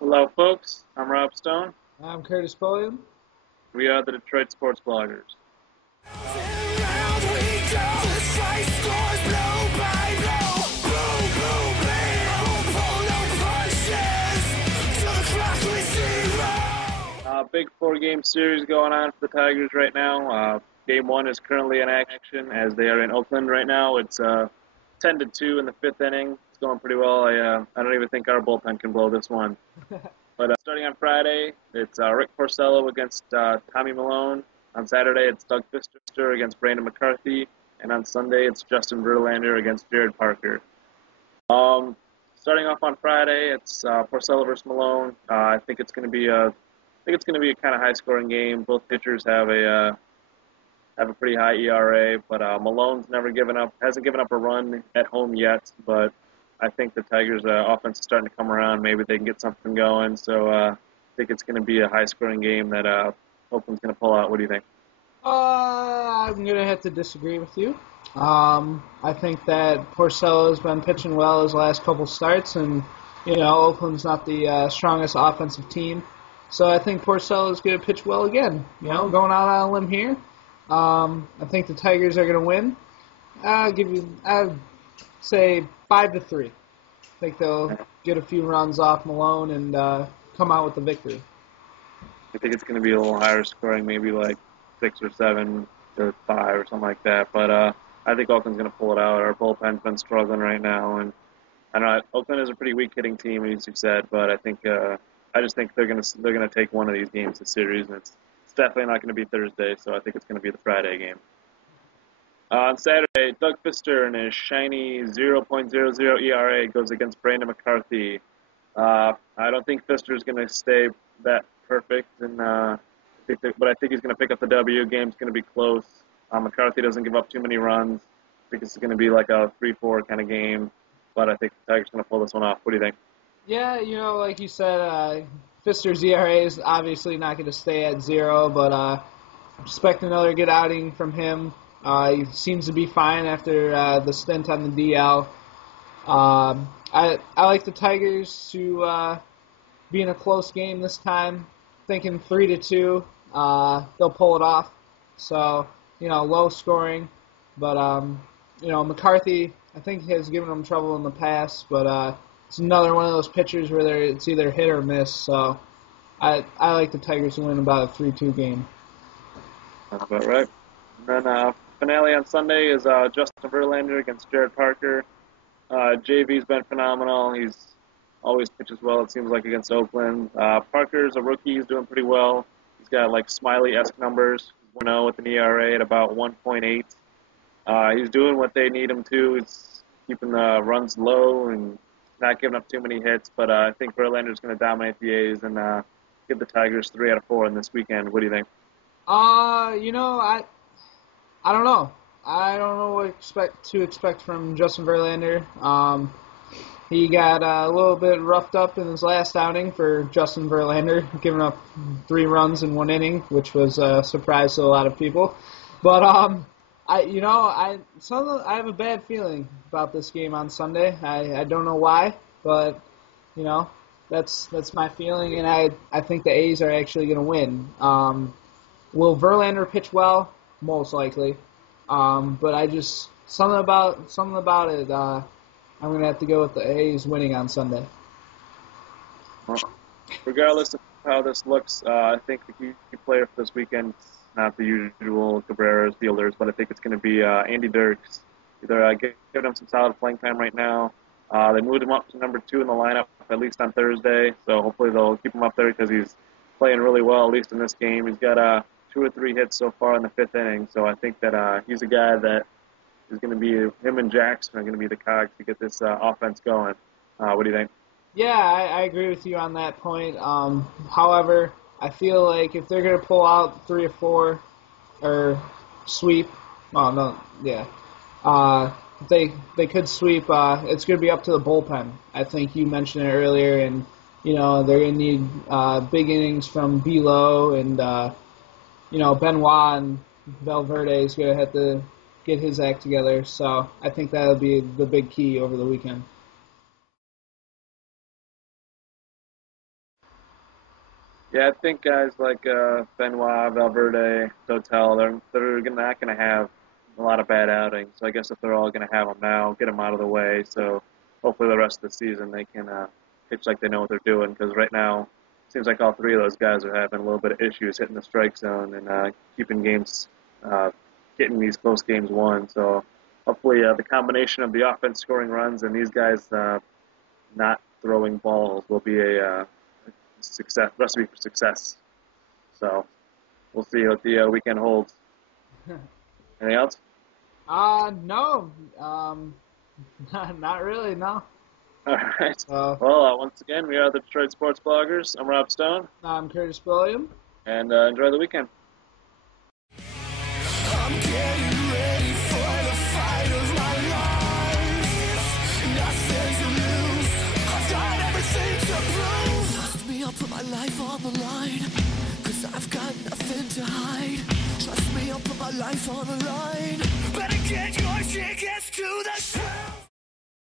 Hello, folks. I'm Rob Stone. I'm Curtis Pulliam. We are the Detroit Sports Bloggers. Big four-game series going on for the Tigers right now. Game one is currently in action as they are in Oakland right now. It's 10-2 in the fifth inning. It's going pretty well. I don't even think our bullpen can blow this one. But starting on Friday, it's Rick Porcello against Tommy Millone. On Saturday, it's Doug Fister against Brandon McCarthy. And on Sunday, it's Justin Verlander against Jarrod Parker. Starting off on Friday, it's Porcello versus Millone. I think it's going to be a kind of high-scoring game. Both pitchers have a pretty high ERA, but Malone's hasn't given up a run at home yet. But I think the Tigers' offense is starting to come around. Maybe they can get something going. So I think it's going to be a high-scoring game that Oakland's going to pull out. What do you think? I'm going to have to disagree with you. I think that Porcello has been pitching well his last couple starts, and, Oakland's not the strongest offensive team. So I think Porcello is going to pitch well again. Going out on a limb here. I think the Tigers are going to win. I'd say 5-3. I think they'll get a few runs off Malone and come out with the victory. I think it's going to be a little higher scoring, maybe like 6 or 7 to 5 or something like that. But I think Oakland's going to pull it out. Our bullpen's been struggling right now, and I know Oakland is a pretty weak hitting team, as you said. But I just think they're gonna take one of these games this series, and it's definitely not going to be Thursday. So I think it's going to be the Friday game. On Saturday, Doug Fister in his shiny 0.00 ERA goes against Brandon McCarthy. I don't think Fister's going to stay that perfect, but I think he's going to pick up the W. Game's going to be close. McCarthy doesn't give up too many runs. I think it's going to be like a 3-4 kind of game, but I think the Tigers are going to pull this one off. What do you think? Yeah, like you said, Fister's ERA is obviously not going to stay at 0, but expect another good outing from him. He seems to be fine after the stint on the DL. I like the Tigers to be in a close game this time. Thinking 3-2, they'll pull it off. So, low scoring, but McCarthy, I think, has given them trouble in the past, but it's another one of those pitchers where it's either hit or miss. So, I like the Tigers to win about a 3-2 game. That's about right. And then finale on Sunday is Justin Verlander against Jarrod Parker. JV's been phenomenal. He's always pitches well, it seems like, against Oakland. Parker's a rookie. He's doing pretty well. He's got, like, Smiley-esque numbers. 1-0 with an ERA at about 1.8. He's doing what they need him to. He's keeping the runs low and not giving up too many hits. But I think Verlander's going to dominate the A's and give the Tigers 3 out of 4 in this weekend. What do you think? I don't know. I don't know what to expect from Justin Verlander. He got a little bit roughed up in his last outing for Justin Verlander, giving up 3 runs in 1 inning, which was a surprise to a lot of people. But I have a bad feeling about this game on Sunday. I don't know why, but that's my feeling, and I think the A's are actually going to win. Will Verlander pitch well? Most likely. But something about it. I'm going to have to go with the A's winning on Sunday. Well, regardless of how this looks, I think the key player for this weekend is not the usual Cabrera's fielders, but I think it's going to be Andy Dirks. Either give him some solid playing time right now. They moved him up to number 2 in the lineup, at least on Thursday, so hopefully they'll keep him up there because he's playing really well, at least in this game. He's got 2 or 3 hits so far in the 5th inning, so I think that he's a guy that is going to be, him and Jackson are going to be the cogs to get this offense going. What do you think? Yeah, I agree with you on that point. However, I feel like if they're going to pull out 3 or 4 or sweep, they could sweep. It's going to be up to the bullpen. I think you mentioned it earlier, and they're going to need big innings from Belo and Benoit and Valverde is going to have to get his act together. So I think that'll be the big key over the weekend. Yeah, I think guys like Benoit, Valverde, Dotel, they're not going to have a lot of bad outings. So I guess if they're all going to have them now, get them out of the way. So hopefully the rest of the season they can pitch like they know what they're doing. Because right now, it seems like all three of those guys are having a little bit of issues hitting the strike zone and keeping games, getting these close games won. So hopefully the combination of the offense scoring runs and these guys not throwing balls will be a success recipe for success. So we'll see what the weekend holds. Anything else? No. Not really, no. All right. Well, once again, we are the Detroit Sports Bloggers. I'm Rob Stone. I'm Curtis William. And enjoy the weekend. I'm getting ready for the fight of my life. Nothing to lose. I've got everything to prove. Trust me, I'll put my life on the line. 'Cause I've got nothing to hide. Trust me, I'll put my life on the line.